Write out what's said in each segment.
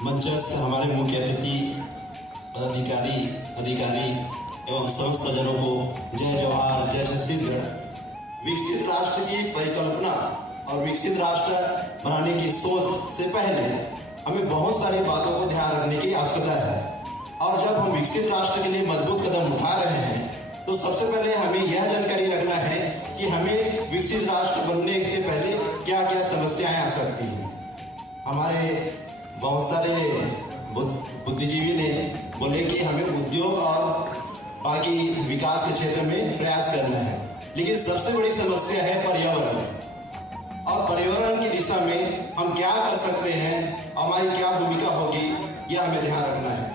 मंचस्थ हमारे मुख्य अतिथि पदाधिकारी अधिकारी एवं समस्त जनों को जय जवाहर, जय छत्तीसगढ़। विकसित राष्ट्र की परिकल्पना और विकसित राष्ट्र बनाने की सोच से पहले हमें बहुत सारी बातों को ध्यान रखने की आवश्यकता है। और जब हम विकसित राष्ट्र के लिए मजबूत कदम उठा रहे हैं तो सबसे पहले हमें यह जानकारी रखना है कि हमें विकसित राष्ट्र बनने से पहले क्या क्या समस्याएं आ सकती हैं। हमारे बहुत सारे बुद्धिजीवी ने बोले कि हमें उद्योग और बाकी विकास के क्षेत्र में प्रयास करना है, लेकिन सबसे बड़ी समस्या है पर्यावरण। और पर्यावरण की दिशा में हम क्या कर सकते हैं, हमारी क्या भूमिका होगी, यह हमें ध्यान रखना है।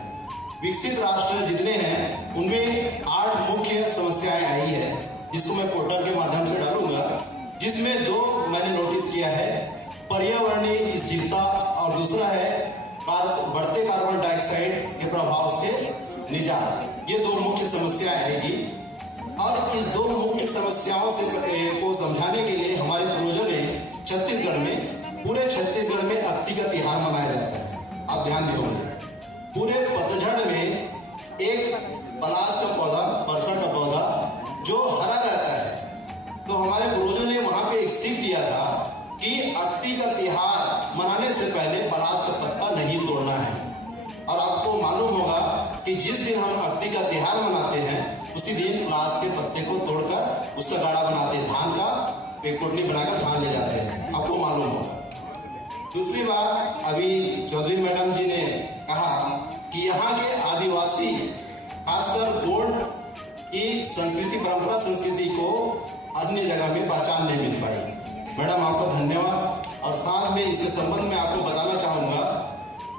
विकसित राष्ट्र जितने हैं उनमें 8 मुख्य समस्याएं आई है, जिसको मैं पोर्टल के माध्यम से डालूंगा, जिसमें 2 मैंने नोटिस किया है, पर्यावरणीय स्थिरता और दूसरा है बढ़ते कार्बन डाइऑक्साइड के प्रभाव से निजात। ये 2 मुख्य समस्याएं आएगी। और इस 2 मुख्य समस्याओं से को समझाने के लिए हमारे पूर्वजों ने छत्तीसगढ़ में, पूरे छत्तीसगढ़ में अक्ति का त्योहार मनाया जाता है। आप ध्यान दिए होंगे, पूरे पतझड़ में एक पलाश का पौधा, बरसा का पौधा जो हरा रहता है। तो हमारे पूर्वजों ने वहां पे एक सीख दिया था कि अक्ति का त्योहार मनाने से पहले पलाश का पत्ता नहीं तोड़ना है। और आपको मालूम होगा कि जिस दिन हम अक्ति का त्योहार मनाते हैं उसी दिन पलाश के पत्ते को तोड़कर उसका गाड़ा बनाते हैं, धान का एक पोटली बनाकर धान ले जाते हैं, आपको मालूम होगा। दूसरी बात, अभी चौधरी मैडम जी ने कहा कि यहाँ के आदिवासी खासकर गोंड की संस्कृति, परंपरा संस्कृति को अन्य जगह में पहचान नहीं मिल पाई। मैडम आपको धन्यवाद। और साथ में इसके संबंध में आपको बताना चाहूंगा,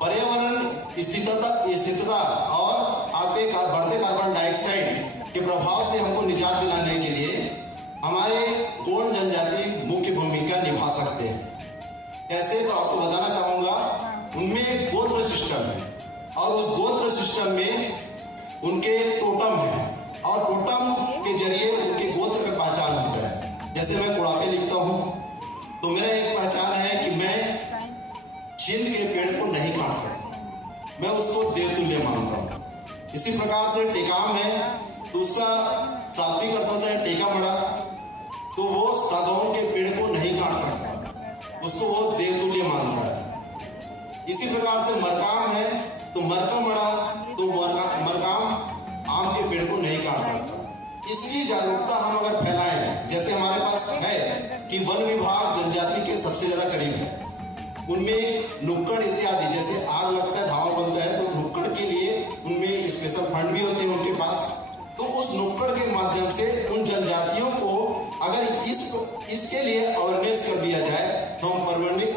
पर्यावरण स्थिरता और आपके बढ़ते कार्बन डाइऑक्साइड के प्रभाव से हमको निजात दिलाने के लिए हमारे गोंड जनजाति मुख्य भूमिका निभा सकते हैं। कैसे, तो आपको बताना चाहूंगा, उनमें एक गोत्र सिस्टम है और उस गोत्र सिस्टम में उनके टोटम है और टोटम के जरिए उनके गोत्र का पहचान होता है। जैसे मैं कुड़ापे लिखता हूँ तो मेरा एक पहचान है कि मैं छिंद के पेड़ को नहीं काट सकता, मैं उसको देवतुल्य मानता हूँ। इसी प्रकार से टेकाम है तो उसका शाब्दिक अर्थ होता है टेका मड़ा, तो वो सागौन के पेड़ को नहीं काट सकता, उसको वो देवतुल्य मानता है। इसी प्रकार से मरकाम है तो मरकम मड़ा, तो मरकाम आम के पेड़ को नहीं काट सकता। इसकी जागरूकता हम अगर फैलाएं, जैसे हमारे पास है कि वन विभाग जनजाति के सबसे ज्यादा करीब है, उनमें नुक्कड़ इत्यादि, जैसे आग लगता है, धावा बनता है, तो नुक्कड़ के लिए उनमें स्पेशल फंड भी होते हैं उनके पास। तो उस नुक्कड़ के माध्यम से उन जनजातियों को अगर इसके लिए अवेयरनेस कर दिया जाए तो हम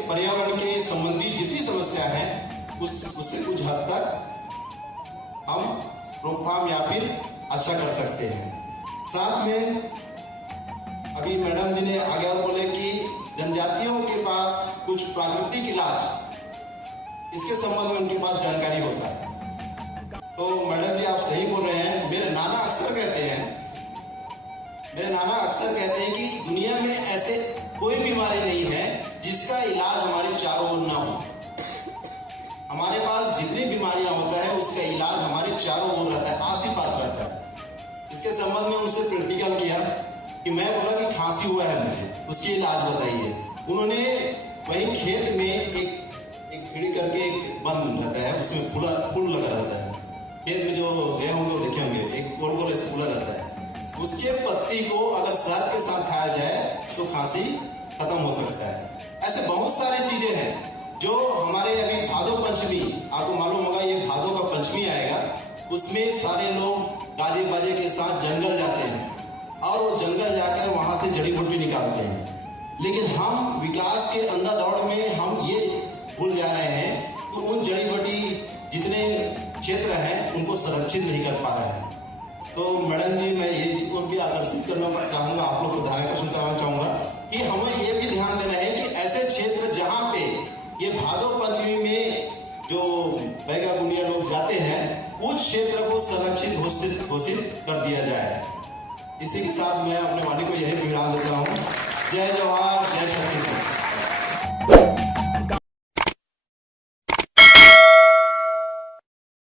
पर्यावरण के संबंधी जितनी समस्या है उससे कुछ हद तक हम रोकथाम या फिर अच्छा कर सकते हैं। साथ में अभी मैडम जी ने आगे और बोले कि जनजातियों के पास कुछ प्राकृतिक इलाज, इसके संबंध में उनके पास जानकारी होता है। तो मैडम जी आप सही बोल रहे हैं। मेरे नाना अक्सर कहते हैं कि दुनिया में ऐसे कोई बीमारी नहीं है जिसका इलाज हमारे चारों ओर ना हो। हमारे पास जितनी बीमारियां होता है उसका इलाज हमारे चारों ओर रहता है, आस ही पास रहता है। इसके संबंध में उनसे प्रैक्टिकल किया कि मैं बोला कि खांसी हुआ है मुझे, उसकी इलाज बताइए। उन्होंने वही खेत में एक खिड़ी करके एक बन रहता है, उसमें फूल लगा रहता है, खेत में जो गए होंगे वो देखे होंगे, एक गोल गोल ऐसे फूला रहता है। उसके पत्ती को अगर शहद के साथ खाया जाए तो खांसी खत्म हो सकता है। ऐसे बहुत सारी चीजें हैं जो हमारे अभी भादो पंचमी, आपको मालूम होगा ये भादो का पंचमी आएगा, उसमें सारे लोग गाजे बाजे के साथ जंगल जाते हैं और वो जंगल जाकर वहां से जड़ी बूटी निकालते हैं। लेकिन हम विकास के अंधाधौड़ में हम ये भूल जा रहे हैं कि उन जड़ी बूटी जितने क्षेत्र हैं उनको संरक्षित नहीं कर पा रहे हैं। तो मैडम जी मैं ये चीज को भी आकर्षित करना चाहूंगा, आप लोग को ध्यानाकर्षण कराना चाहूंगा कि हमें ये भी ध्यान देना है कि ऐसे क्षेत्र जहाँ पे ये भादो पंचमी में जो बैगा बुनिया लोग जाते हैं उस क्षेत्र को संरक्षित घोषित कर दिया जाए। इसी के साथ मैं अपने वाणी को यही विराम देता हूँ। जय जवाहर, जय छत्तीसगढ़।